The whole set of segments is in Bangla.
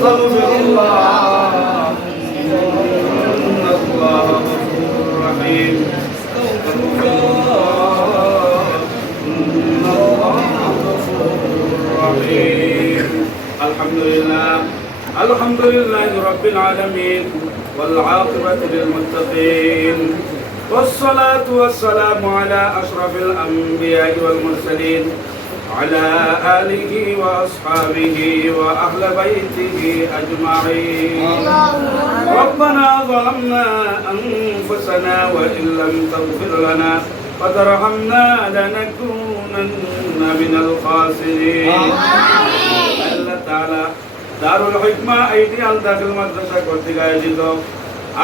আস্তাগফিরুল্লাহ ইন্নাল্লাহা গফুরুর রহিম الحمد لله رب العالمين والعاقبة للمتقين والصلاة والسلام على أشرف الأنبياء والمرسلين على آله وأصحابه وأهل بيته أجمعين ربنا ظلمنا أنفسنا وإن لم تغفر لنا وترحمنا لنكونن من الخاسرين الله تعالى দারুল হিকমা আইডিয়াল দাখিল মাদ্রাসা কর্তৃক আয়োজিত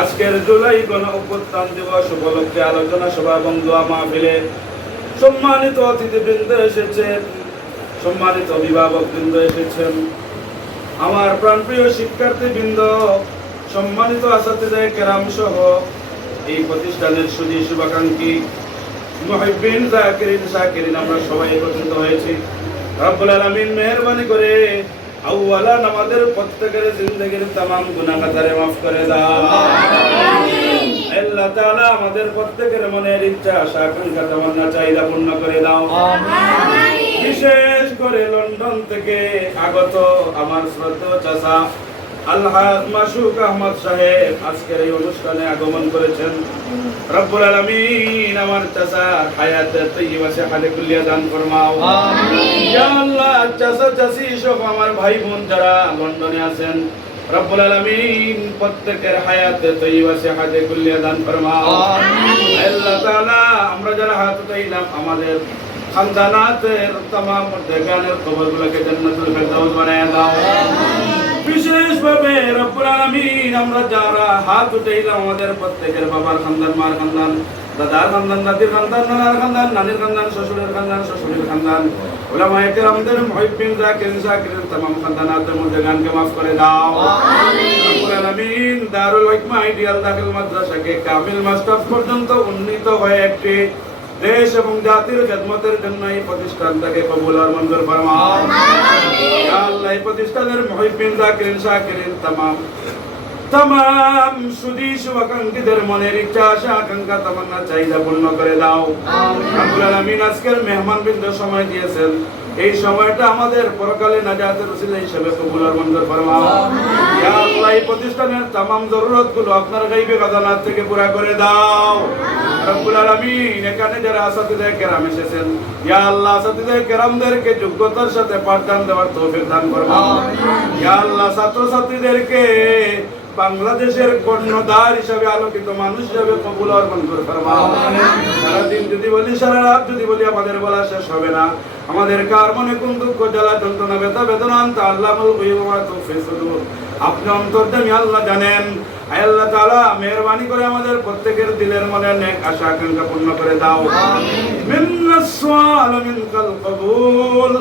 আজকের জুলাই গণ অভ্যুত্থান দিবস উপলক্ষে আলোচনা সভা এবং দোয়া মাহফিলে সম্মানিত অতিথিবৃন্দ এসেছেন, সম্মানিত অভিভাবকবৃন্দ এসেছেন, আমার প্রাণপ্রিয় শিক্ষার্থীবৃন্দ, সম্মানিত আসাতিজায়ে কেরাম সহ এই প্রতিষ্ঠানের সুধী শুভাকাঙ্ক্ষী মুহিব্বিন যাকিরিন শাকিরিন আমরা সবাই একত্রিত হয়েছি। রব্বুল আলামিন মেহেরবানি করে আউয়ালান আমাদের প্রত্যেকের জিন্দেগির तमाम গুনাহ খাতারে maaf করে দাও। আমিন। আল্লাহ তাআলা আমাদের প্রত্যেকের মনের ইচ্ছা আশা আকাঙ্ক্ষা তামান্না চাহিদা পূর্ণ করে দাও। আমিন। বিশেষ করে লন্ডন থেকে আগত আমার শ্রদ্ধেয় চাচা আলহাজ মাসুক আহমদ সাহেব আজকের এই অনুষ্ঠানে আগমন করেছেন। রব্বুল আলামিন আমার চাচার হায়াতে তৈয়বা সেহাতে কুল্লিয়া দান ফরমাও। আমিন। ইয়া আল্লাহ চাচা চাচি সহ আমার ভাই বোন যারা লন্ডনে আছেন রব্বুল আলামিন প্রত্যেকের হায়াতে তৈয়বা সেহাতে কুল্লিয়া দান ফরমাও। আমিন। আল্লাহ তাআলা আমরা যারা হাত উঠাইলাম আমাদের খানদানাতের तमाम দেগানের কবরগুলোকে জান্নাতুল ফেরদাউস বানায় দাও। আমিন। বিশেষভাবে রব্বুল আলামিন আমরা যারা হাত উঠাইলাম আমাদের প্রত্যেকের বাবার খানদান, মার খানদান, দাদার খানদান, দাদির খানদান, নানার খানদান, নানির খানদান, শ্বশুরের খানদান, শ্বশুরের খানদান, উলামায়ে কেরামদের মুহিব্বিন যাকিরিন শাকিরিন तमाम খানদানাতের মধ্যে গানকে maaf করে দাও। আমিন। রব্বুল আলামিন দারুল হিকমা আইডিয়াল দাখিল মাদ্রাসাকে কামিল মাস্টার্স পর্যন্ত উন্নীত হয়ে একটি দেশ এবং জাতির খেদমতের জন্য এই প্রতিষ্ঠানটাকে কবুল আর মঞ্জুর ফরমাও। আমিন। ইয়া আল্লাহ এই প্রতিষ্ঠানের মুহিব্বিন যাকিরিন শাকিরিন तमाम সুধী শুভাকাঙ্ক্ষীদের মনের ইচ্ছা আশা আকাঙ্ক্ষা তামান্না চাহিদা পূর্ণ করে দাও। আমিন। রব্বুল আলামিন আজকের মেহমানবৃন্দ সময় দিয়েছেন, এই সময়টা আমাদের পরকালে নাজাতের ওসিলা হিসেবে কবুল আর মঞ্জুর ফরমাও। আমিন। ইয়া আল্লাহ এই প্রতিষ্ঠানের तमाम জরুরতগুলো আপনার গায়বে খাজানাত থেকে পুরা করে দাও। রব্বুল আলামিন এখানে যারা আসাতিজায়ে কেরাম এসেছেন ইয়া আল্লাহ আসাতিজায়ে কেরামদেরকে যোগ্যতার সাথে পাঠদান দেওয়ার তৌফিক দান ফরমাও। আমিন। ইয়া আল্লাহ ছাত্রছাত্রীদেরকে বাংলাদেশের কর্ণধার হিসাবে আলোকিত মানুষ হিসাবে কবুল আর মঞ্জুর ফরমাও। আমিন। সারা দিন যদি বলি সারা রাত যদি বলি আমাদের বলা শেষ হবে না। আমাদের কার মনে কোন দুঃখ জ্বালা যন্ত্রণা ব্যথা বেদনা আনতা আল্লাহুল গায়ব ওয়া তুফি সুদূর আপনি অন্তর্যামী আল্লাহ জানেন। আল্লাহ তাআলা মেহেরবানি করে আমাদের প্রত্যেকের দিলের মনে নেক আশা আকাঙ্ক্ষা পূর্ণ করে দাও। আমিন। মিন্নাস সুআল মিনকাল কবুল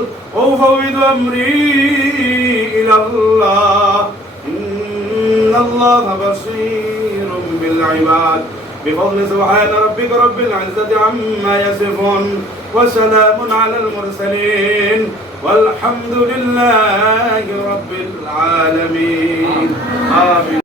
ও ফাওয়িদু আমরি ইলাল্লাহ ইন্নাল্লাহা বাসীরুম বিল ইবাদ بفضل سبحان ربك رب العزة عما يصفون وسلام على المرسلين والحمد لله رب العالمين آمين.